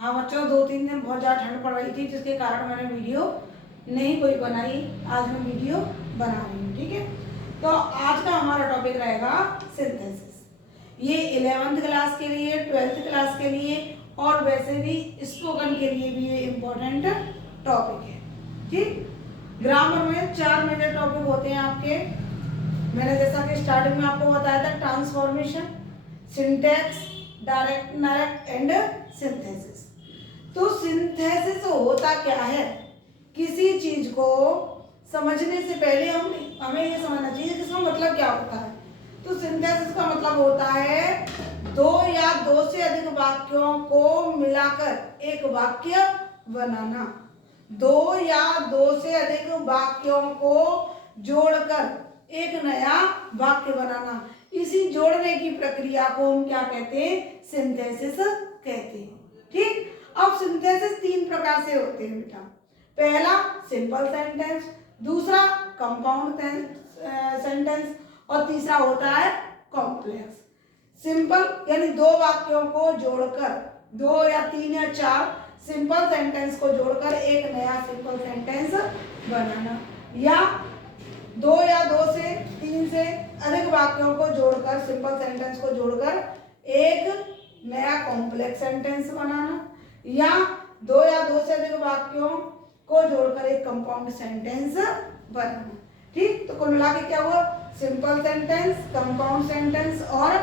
हाँ बच्चों, 2-3 दिन बहुत ज़्यादा ठंड पड़ रही थी, जिसके कारण मैंने वीडियो नहीं कोई बनाई। आज मैं वीडियो बना रही हूँ, ठीक है। तो आज का हमारा टॉपिक रहेगा सिंथेसिस। ये 11th क्लास के लिए, 12th क्लास के लिए और वैसे भी स्पोकन के लिए भी ये इम्पोर्टेंट टॉपिक है, ठीक। ग्रामर में 4 मेजर टॉपिक होते हैं आपके। मैंने जैसा कि स्टार्टिंग में आपको बताया था, transformation, syntax, direct, indirect and synthesis. तो सिंथेसिस होता क्या है? किसी चीज को समझने से पहले हमें ये समझना चाहिए कि इसका मतलब क्या होता है। तो सिंथेसिस का मतलब होता है 2 या 2 से अधिक वाक्यों को मिलाकर एक वाक्य बनाना। 2 या 2 से अधिक वाक्यों को जोड़कर एक नया वाक्य बनाना। इसी जोड़ने की प्रक्रिया को हम क्या कहते हैं? सिंथेसिस कहते हैं, ठीक। अब सिंथेसिस 3 प्रकार से होते हैं बेटा। पहला सिंपल सेंटेंस, दूसरा कंपाउंड सेंटेंस और तीसरा होता है कॉम्प्लेक्स। सिंपल यानी 2 वाक्यों को जोड़कर, 2 या 3 या 4 सिंपल सेंटेंस को जोड़कर एक नया सिंपल सेंटेंस बनाना, या 2 या 2 से 3 से अधिक वाक्यों को जोड़कर, सिंपल सेंटेंस को जोड़कर एक नया कॉम्प्लेक्स सेंटेंस बनाना, या 2 या 2 से अधिक वाक्यों को जोड़कर एक कंपाउंड सेंटेंस बनाना, ठीक। तो कुल मिला के क्या हुआ? सिंपल सेंटेंस, कंपाउंड सेंटेंस और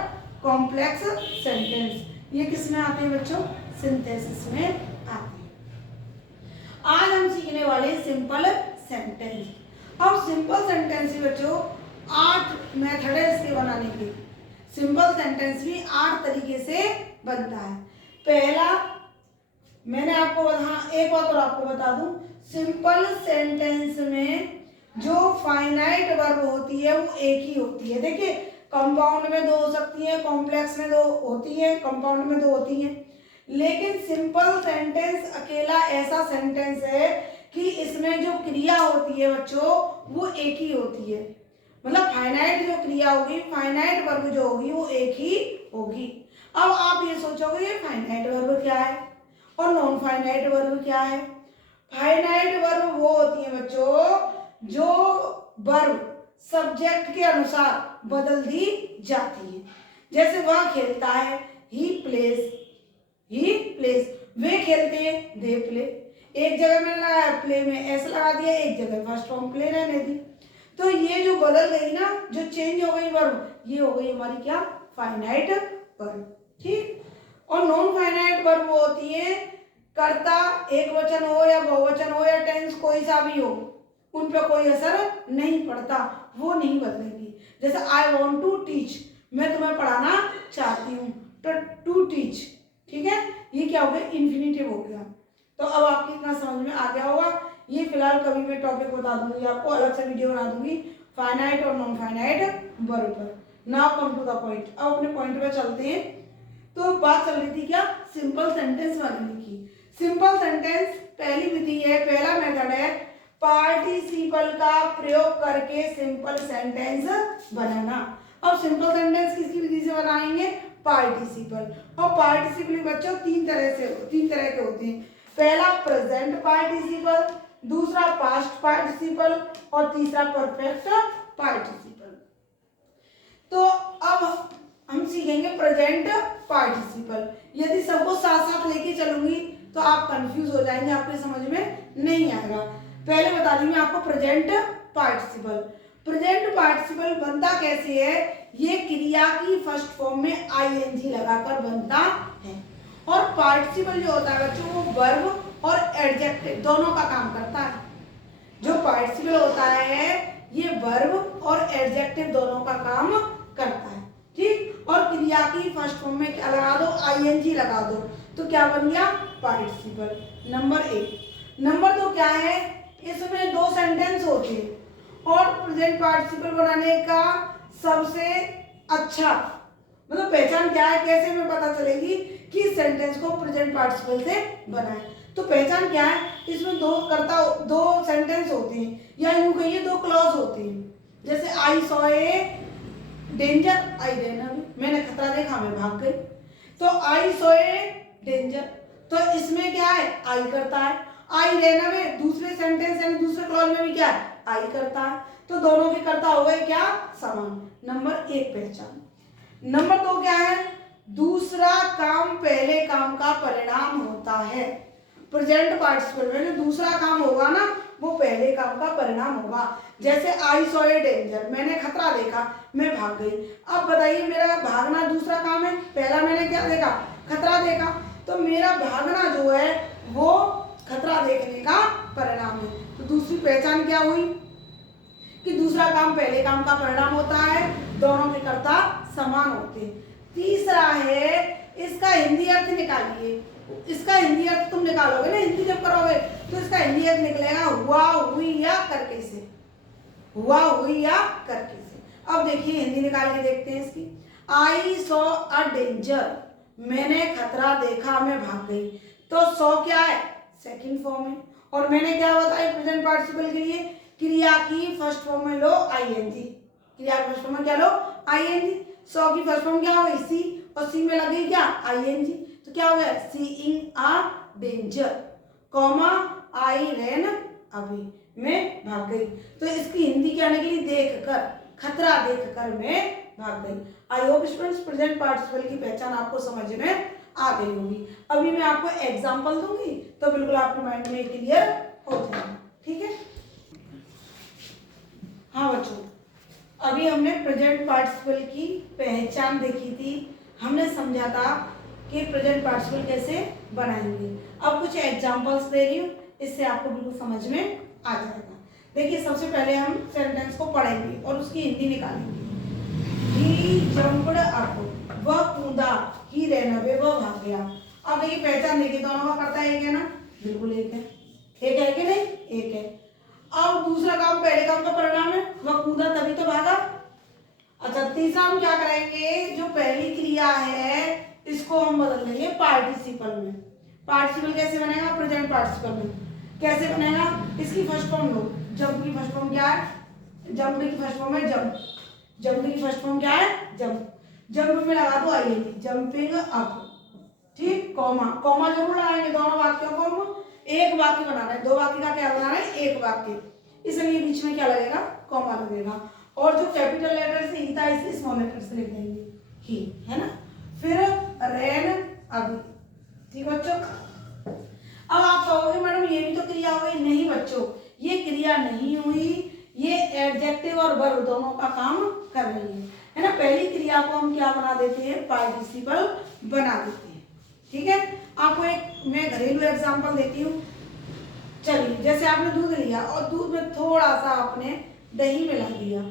कॉम्प्लेक्स सेंटेंस। ये किस में आते हैं बच्चों? सिंथेसिस में आते हैं। आज हम सीखने वाले सिंपल सेंटेंस। अब सिंपल सेंटेंस भी बच्चों 8 मेथड है इसके बनाने के। सिंपल सेंटेंस भी 8 तरीके से बनता है। पहला, मैंने आपको एक बात और आपको बता दूं, सिंपल सेंटेंस में जो फाइनाइट वर्ब होती है वो एक ही होती है। देखिए, कंपाउंड में 2 हो सकती है, कॉम्प्लेक्स में 2 होती है, कंपाउंड में 2 होती है, लेकिन सिंपल सेंटेंस अकेला ऐसा सेंटेंस है कि इसमें जो क्रिया होती है बच्चों वो एक ही होती है। मतलब फाइनाइट जो क्रिया होगी, फाइनाइट वर्ब जो होगी वो एक ही होगी। अब आप ये सोचोगे ये फाइनाइट वर्ब क्या है और नॉन फाइनाइट वर्ब क्या है? फाइनाइट वर्ब वो होती है बच्चों जो वर्ब सब्जेक्ट के अनुसार बदल दी जाती है। जैसे वह खेलता है, ही प्लेस, वे खेलते हैं, दे प्ले। एक जगह मैंने लगाया प्ले में एस लगा दिया, एक जगह फर्स्ट फॉर्म प्ले रहने दी। तो ये जो बदल गई ना, जो चेंज हो गई वर्ब, ये हो गई हमारी क्या? फाइनाइट वर्ब, ठीक। और नॉन फाइनाइट वर्ब वो होती है कर्ता एक वचन हो या बहुवचन हो या टेंस कोई सा भी हो, उन पर कोई असर नहीं पड़ता, वो नहीं बदलेंगी। जैसे आई वॉन्ट टू टीच, मैं तुम्हें पढ़ाना चाहती हूँ, तो टू टीच, ठीक है। ये क्या हो गया? इन्फिनिटिव हो गया। तो अब आपकी इतना समझ में आ गया होगा। ये फिलहाल कभी मैं टॉपिक बता दूंगी आपको, अलग से वीडियो बना दूंगी फाइनाइट और नॉन फाइनाइट वर्ब पर। Now come to the point. अब अपने पॉइंट पे चलते हैं। तो बात चल रही थी क्या? सिंपल सेंटेंस बनाने की। सिंपल सेंटेंस पहली विधि है, पहला मेथड है पार्टिसिपल का प्रयोग करके सिंपल सेंटेंस बनाना। अब सिंपल सेंटेंस किसी विधि से बनाएंगे? पार्टिसिपल। और पार्टिसिपल बच्चों 3 तरह के होते हैं। पहला प्रेजेंट पार्टिसिपल, दूसरा पास्ट पार्टिसिपल और तीसरा परफेक्ट पार्टिसिपल। तो अब हम सीखेंगे प्रेजेंट पार्टिसिपल। यदि सबको साथ साथ लेके चलूंगी तो आप कंफ्यूज हो जाएंगे, आपके समझ में नहीं आएगा। पहले बता दी मैं आपको प्रेजेंट पार्टिसिपल। प्रेजेंट पार्टिसिपल बनता कैसे है? ये क्रिया की फर्स्ट फॉर्म में आईएनजी लगाकर बनता है। और पार्टिसिपल जो होता है बच्चों वो वर्ब और एडजेक्टिव दोनों का काम करता है। जो पार्टिसिपल होता है ये वर्ब और एडजेक्टिव दोनों का काम करता है, ठीक। और क्रिया की फर्स्ट फॉर्म में क्या लगा दो? आईएनजी लगा दो, तो क्या बन गया? पार्टिसिपल। नंबर 1। नंबर 2 क्या है? इसमें 2 सेंटेंस होते हैं और प्रेजेंट पार्टिसिपल बनाने का सबसे अच्छा मतलब पहचान क्या है? कैसे हमें पता चलेगी कि इस सेंटेंस को प्रेजेंट पार्टिसिपल से बनाएं? तो पहचान क्या है? इसमें 2 सेंटेंस होते हैं, या यूं कहिए 2 क्लॉज होते हैं। जैसे I saw a danger, I ran away, मैंने खतरा देखा मैं भाग गई। तो आई सॉ ए डेंजर, तो इसमें क्या है, आई करता है। आई रहना में दूसरे सेंटेंस यानी दूसरे क्लॉज में भी क्या है, आई करता है। तो दोनों के कर्ता हो गए क्या, समान। नंबर 1 पहचान। नंबर 2 क्या है, दूसरा काम पहले काम का परिणाम होता है। प्रेजेंट पार्टिसिपल में जो दूसरा काम होगा ना वो पहले काम का परिणाम होगा। जैसे आई सॉ ए डेंजर, मैंने खतरा देखा, मैं भाग गई। अब बताइए मेरा भागना दूसरा काम है, पहला मैंने क्या देखा, खतरा देखा, तो मेरा भागना जो है वो खतरा देखने का परिणाम है। तो दूसरी पहचान क्या हुई कि दूसरा काम पहले काम का परिणाम होता है, दोनों के कर्ता समान होते हैं। तीसरा है, इसका हिंदी अर्थ निकालिए। इसका हिंदी अर्थ तुम निकालोगे ना, हिंदी जब करोगे तो इसका हिंदी अर्थ निकलेगा हुआ, हुई या करके से, हुआ, हुई या करके से। अब देखिए हिंदी निकाल के देखते हैं इसकी। आई सॉ अ डेंजर, मैंने खतरा देखा, मैं भाग गई। तो सॉ क्या है, सेकंड फॉर्म है। और मैंने क्या बताया प्रेजेंट पार्टिसिपल के लिए, क्रिया की फर्स्ट फॉर्म में लो आईएनजी। क्रिया की फर्स्ट फॉर्म में क्या लो, आईएनजी। सॉ की फर्स्ट फॉर्म क्या हो गई, सी, और सी में लग गई क्या, आईएनजी। तो क्या हो गया, seeing a danger, comma I ran away, मैं भाग गई। तो इसकी हिंदी क्या निकली, देखकर, खतरा देखकर मैं भाग गई। I hope students present participle की पहचान आपको समझ में आ गई होगी। अभी मैं आपको एग्जांपल दूंगी तो बिल्कुल आपके माइंड में क्लियर हो जाएगा, ठीक है। हाँ बच्चों, अभी हमने प्रेजेंट पार्टिसिपल की पहचान देखी थी, हमने समझा था कि प्रेजेंट पार्टिसिपल कैसे बनाएंगे। अब कुछ एग्जांपल्स दे रही हूँ, इससे आपको बिल्कुल समझ में आ जाएगा। देखिए सबसे पहले हम सेंटेंस को पढ़ेंगे और उसकी हिंदी निकालेंगे। ही जंप्ड अप, वह कूदा, ही रैन अवे, वह भाग गया। अब देखिए पहचान देखिए, दोनों का करता एक है ना, बिल्कुल एक है, एक है कि नहीं, एक है। अब दूसरा काम पहले काम का परिणाम है, वह कूदा तभी तो भागा। अच्छा तीसरा हम क्या करेंगे, जो पहली क्रिया है इसको हम बदल देंगे पार्टिसिपल में। पार्टिसिपल कैसे बनेगा, प्रेजेंट पार्टिसिपल में कैसे बनेगा, इसकी फर्स्ट फॉर्म लो। जंप की फर्स्ट फॉर्म क्या है, जंप की फर्स्ट फॉर्म है जंप, जंप की फर्स्ट फॉर्म क्या है, जंप। जंप में लगा दो आईएनजी, जंपिंग अप, ठीक, कॉमा, कॉमा जरूर लगाएंगे दोनों वाक्यों को। हम एक वाक्य बनाना है, दो वाक्य का क्या बनाना है, एक वाक्य, इसलिए बीच में क्या लगेगा, कॉमा लगेगा। और जो कैपिटल लेटर से ही था इसे स्मॉल लेटर से लिख देंगे, ही, है ना। फिर रैन अवे, ठीक बच्चों। अब आप कहोगे मैडम ये भी तो क्रिया हो गई, नहीं बच्चों ये क्रिया नहीं हुई, ये एडजेक्टिव और वर्ब दोनों का काम कर रही है ना। पहली क्रिया को हम क्या बना देते हैं, पार्टिसिपल बना देते हैं, ठीक है। आपको एक मैं घरेलू एग्जांपल देती हूँ। चलिए जैसे आपने दूध लिया और दूध में थोड़ा सा आपने दही मिला दिया,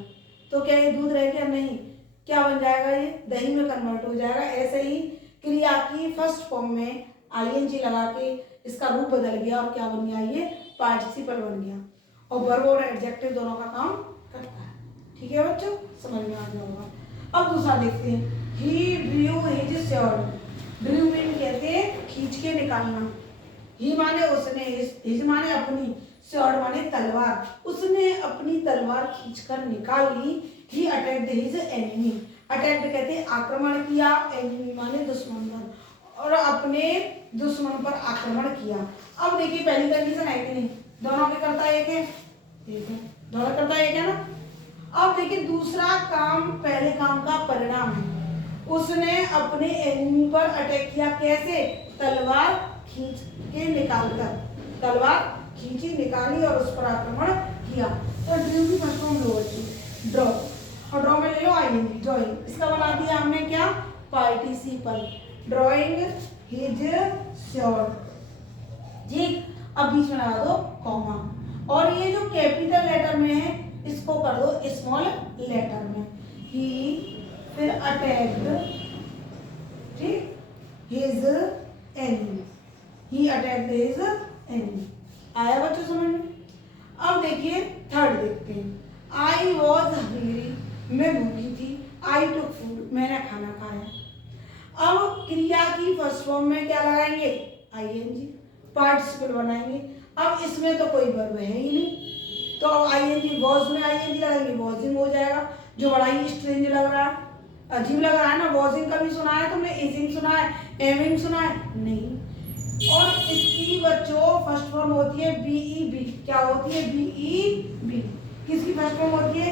तो क्या ये दूध रह गया, नहीं, क्या बन जाएगा, ये दही में कन्वर्ट हो जाएगा। ऐसे ही क्रिया की फर्स्ट फॉर्म में आईएनजी लगा के इसका रूप बदल गया और क्या बन गया, ये पार्टिसिपल बन गया। और वर्ब और एडजेक्टिव दोनों का काम करता है, ठीक है बच्चों, समझ में आ गया होगा। अब दूसरा देखते हैं, he drew his sword. Drew mean कहते हैं खींच के निकालना, ही माने उसने, हिज माने अपनी, स्वॉर्ड माने तलवार, उसने अपनी तलवार खींचकर निकाल ली। ही अटैक्ड हिज एनिमी, अटैक्ड कहते हैं आक्रमण किया, एनिमी माने दुश्मन पर, और अपने दुश्मन पर आक्रमण किया। अब देखिए पहली कंडीशन है कि नहीं, दोनों के करता एक है, एक है, दोनों करता एक है ना। अब देखिए दूसरा काम पहले काम का परिणाम है, उसने अपने एनिमी पर अटैक किया, कैसे, तलवार खींच के निकालकर, तलवार खींची निकाली और उस पर आक्रमण किया। तो ड्रू की फर्स्ट फॉर्म लो बच्चों, ड्रॉ, और ड्रॉ में ले लो आईएनजी, ड्राइंग, इसका बना दिया हमने क्या, पार्टिसिपल, ड्राइंग हिज स्वॉर्ड, ठीक। अब बीच में लगा दो कॉमा, और ये जो कैपिटल लेटर में है इसको कर दो स्मॉल लेटर में, ही, फिर अटैक्ड, ठीक, हिज एनिमी, ही अटैक्ड हिज एनिमी। आया बच्चों समझ में। अब देखिए थर्ड देखते हैं, आई वॉज हंग्री, मैं भूखी थी, आई टुक फूड, मैंने खाना खाया। अब क्रिया की फर्स्ट फॉर्म में क्या लगाएंगे, आईएनजी, पार्टिसिपल बनाएंगे। अब इसमें तो कोई वर्ब है ही नहीं, तो आईएनजी, वॉज में आईएनजी लगाएंगे, वॉजिंग हो जाएगा, जो बड़ा ही स्ट्रेंज लग रहा है, अजीब लग रहा है ना। वॉजिंग कभी सुना है तुमने, इजिंग सुना है, एमिंग सुना है, नहीं। सी बच्चों फर्स्ट फॉर्म होती है बीईबी। क्या होती है? बीईबी। किसकी फर्स्ट फॉर्म होती है?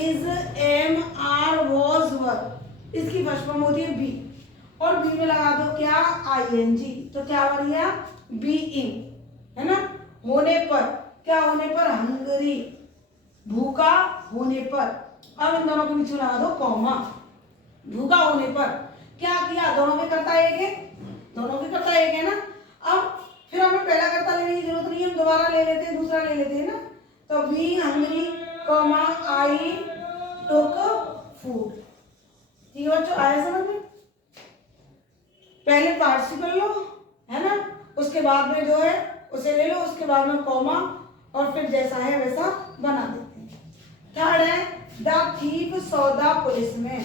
इज, एम, आर, वॉज, वर। इसकी फर्स्ट फॉर्म होती है बी। और बी में लगा दो क्या? आईएनजी। तो क्या बन गया? बीइंग, है ना। होने पर, क्या होने पर? हंगरी, भूखा होने पर। अब इन दोनों के बीच में लगा दो कॉमा। भूखा होने पर क्या किया? दोनों के करता एक है, दोनों के करता एक है ना। अब फिर हमें पहला करता लेने की जरूरत नहीं है, हम दोबारा ले लेते हैं, दूसरा ले लेते हैं ना। तो बीइंग हंगरी कॉमा आई टुक फूड। ठीक है बच्चों, आया समझ में? पहले पार्टिसिपल लो, है ना, उसके बाद में जो है उसे ले लो, उसके बाद में कॉमा, और फिर जैसा है वैसा बना देते हैं। थर्ड है the thief saw the policeman.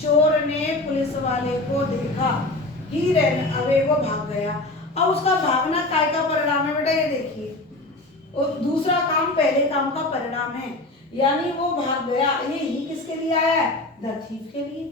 चोर ने पुलिस वाले को देखा। ही रैन अवे, वो भाग गया। अब उसका भागना काय का परिणाम है बेटा? ये देखिए, और दूसरा काम पहले काम का परिणाम है, यानी वो भाग गया। ये ही किसके लिए आया है? द थीफ के लिए।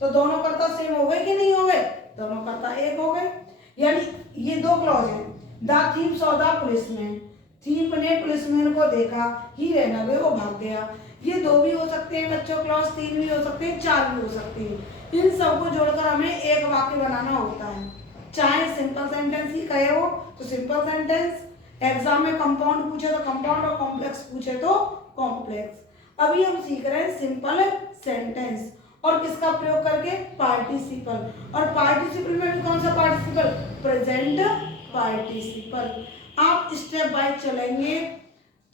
तो दोनों करता सेम हो गए कि नहीं हो गए? दोनों करता एक हो गए। यानी ये दो क्लॉज हैं। The thief saw the policeman, thief ने पुलिसमैन को देखा। ही रैन अवे, वो भाग गया। ये दो भी हो सकते हैं बच्चों क्लॉज, तीन भी हो सकते हैं, चार भी हो सकते हैं। इन सबको जोड़कर हमें एक वाक्य बनाना होता है। चाहे सिंपल सेंटेंस ही कहे हो तो सिंपल सेंटेंस, एग्जाम में कंपाउंड पूछे तो कंपाउंड, और कॉम्प्लेक्स पूछे तो कॉम्प्लेक्स। अभी हम सीख रहे हैं सिंपल सेंटेंस, और किसका प्रयोग करके? पार्टिसिपल। और पार्टिसिपल में भी कौन सा पार्टिसिपल? Present participle. आप स्टेप बाय चलेंगे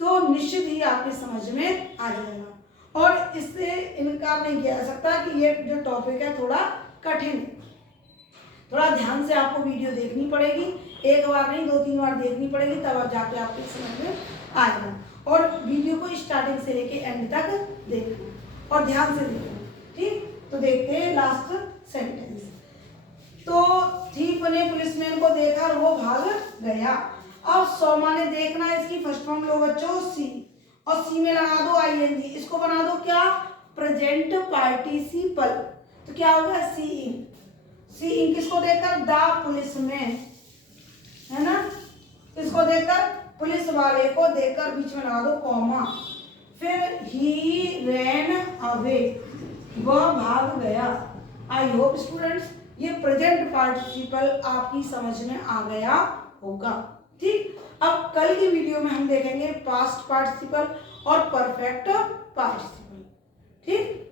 तो निश्चित ही आपकी समझ में आ जाएगा। और इससे इनकार नहीं किया जा सकता कि ये जो टॉपिक है थोड़ा कठिन है। थोड़ा ध्यान से आपको वीडियो देखनी पड़ेगी, एक बार नहीं 2-3 बार देखनी पड़ेगी, तब जाके आपको समझ में आएगा। और वीडियो को स्टार्टिंग से लेके एंड तक देखना और ध्यान से देखना। ठीक, तो देखते हैं लास्ट सेंटेंस। तो थीफ ने पुलिसमैन को देखा और वो भाग गया। अब सोमा ने देखना, इसकी फर्स्ट फॉर्म लो बच्चों सी, और सी में लगा दो आईएनजी। इसको बना दो क्या? Present participle. तो क्या होगा? सीइंग। सीइंग किसको देखकर? द पुलिसमैन, है ना। इसको देखकर, पुलिस वाले को देखकर, बीच में लगा दो कॉमा। फिर ही रैन अवे, वह भाग गया। आई होप स्टूडेंट्स ये प्रेजेंट पार्टिसिपल आपकी समझ में आ गया होगा। ठीक, अब कल की वीडियो में हम देखेंगे पास्ट पार्टिसिपल और परफेक्ट पार्टिसिपल। ठीक।